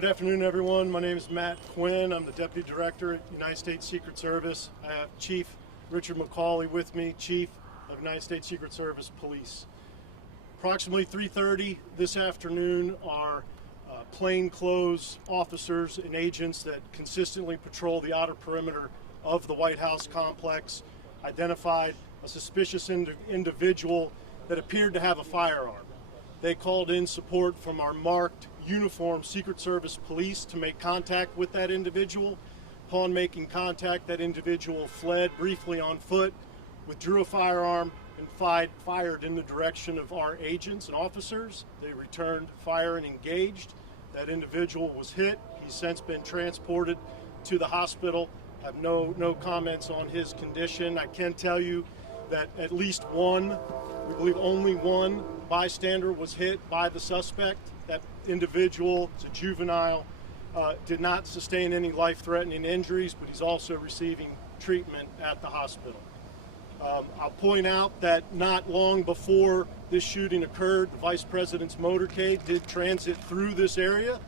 Good afternoon, everyone. My name is Matt Quinn. I'm the Deputy Director at United States Secret Service. I have Chief Richard McCauley with me, Chief of United States Secret Service Police. Approximately 3:30 this afternoon, our plainclothes officers and agents that consistently patrol the outer perimeter of the White House complex identified a suspicious individual that appeared to have a firearm. They called in support from our marked uniformed Secret Service police to make contact with that individual. Upon making contact, that individual fled briefly on foot, withdrew a firearm, and fired in the direction of our agents and officers. They returned fire and engaged. That individual was hit. He's since been transported to the hospital. I have no comments on his condition. I can tell you that at least one, we believe only one bystander was hit by the suspect. That individual is a juvenile, did not sustain any life-threatening injuries, but he's also receiving treatment at the hospital. I'll point out that not long before this shooting occurred, the Vice President's motorcade did transit through this area.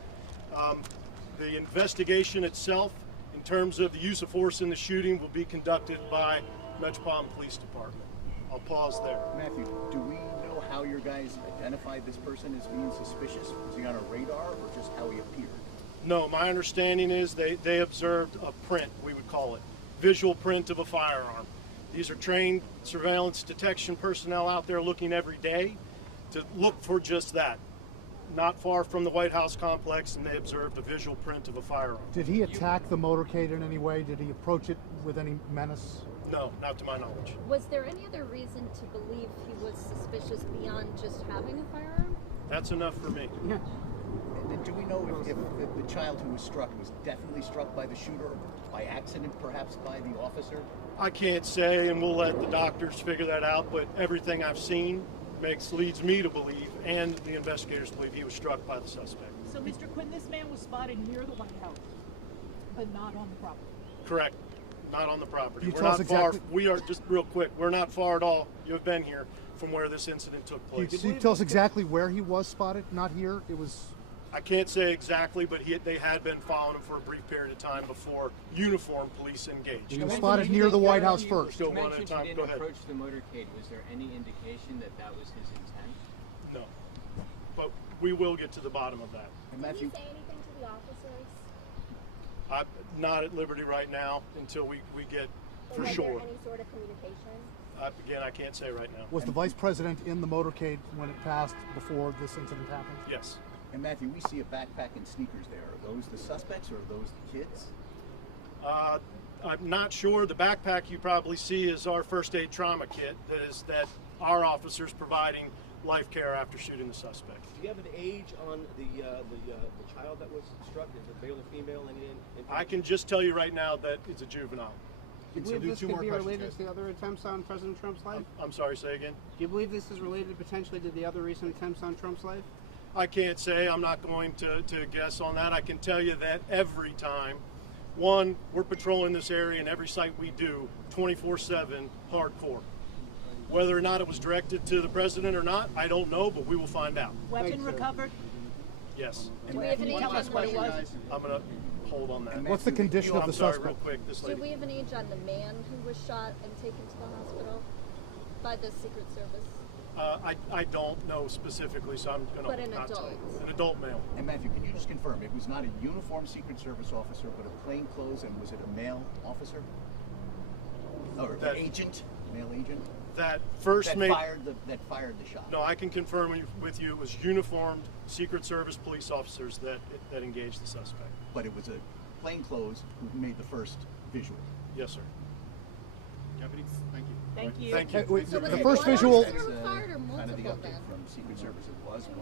The investigation itself, in terms of the use of force in the shooting, will be conducted by Metropolitan Police Department. I'll pause there. Matthew, do we know how your guys identified this person as being suspicious? Was he on a radar or just how he appeared? No, my understanding is they observed a print, we would call it, visual print of a firearm. These are trained surveillance detection personnel out there looking every day to look for just that. Not far from the White House complex, and they observed a visual print of a firearm. Did he attack the motorcade in any way? Did he approach it with any menace? No, not to my knowledge. Was there any other reason to believe he was suspicious beyond just having a firearm? That's enough for me. Yeah. And do we know if the child who was struck was definitely struck by the shooter, by accident, perhaps by the officer? I can't say, and we'll let the doctors figure that out, but everything I've seen leads me to believe, and the investigators believe, he was struck by the suspect. So, Mr. Quinn, this man was spotted near the White House, but not on the property. Correct. Not on the property. Can you We're tell us not far. exactly- We are, just real quick, we're not far at all. You have been here from where this incident took Can place. you tell us exactly where he was spotted? Not here. It was. I can't say exactly, but they had been following him for a brief period of time before uniformed police engaged. He was spotted near the White House first. Go You one at a mentioned time. he Go didn't ahead. approach the motorcade. Was there any indication that that was his intent? No, but we will get to the bottom of that. And Did Matthew, he say anything to the officers? I'm not at liberty right now until we get for Was sure. there any sort of communication? Again, I can't say right now. Was the Vice President in the motorcade when it passed before this incident happened? Yes. and Matthew, we see a backpack and sneakers there. Are those the suspects or are those the kids? I'm not sure. The backpack you probably see is our first aid trauma kit that our officers providing life care after shooting the suspect. Do you have an age on the child that was struck? Is it male or female? I can just tell you right now that it's a juvenile. Do you believe this could be related to the other attempts on President Trump's life? I'm sorry, say again? Do you believe this is related potentially to the other recent attempts on Trump's life? I can't say. I'm not going to guess on that. I can tell you that every time, one, we're patrolling this area and every site we do 24/7 hardcore. Whether or not it was directed to the president or not, I don't know, but we will find out. Weapon recovered? Yes. Do we have an age Tell on us what it the man? was. I'm going to hold on that. What's the condition of I'm the sorry, suspect? real quick, this Do lady. we have an age on the man who was shot and taken to the hospital by the Secret Service? I don't know specifically, so I'm going But to an not tell adult. you. An adult male. And Matthew, can you just confirm it was not a uniformed Secret Service officer, but a plainclothes, and was it a male officer? Or That- agent? Male agent? That first That mate. fired the shot. No, I can confirm with you it was uniformed Secret Service police officers that engaged the suspect. But it was a plainclothes who made the first visual. Yes, sir. Deputy, thank you. Thank you. Thank you. Wait, So was the it first one visual. officer who fired or Kind of the multiple update then? from Secret Service. It was one.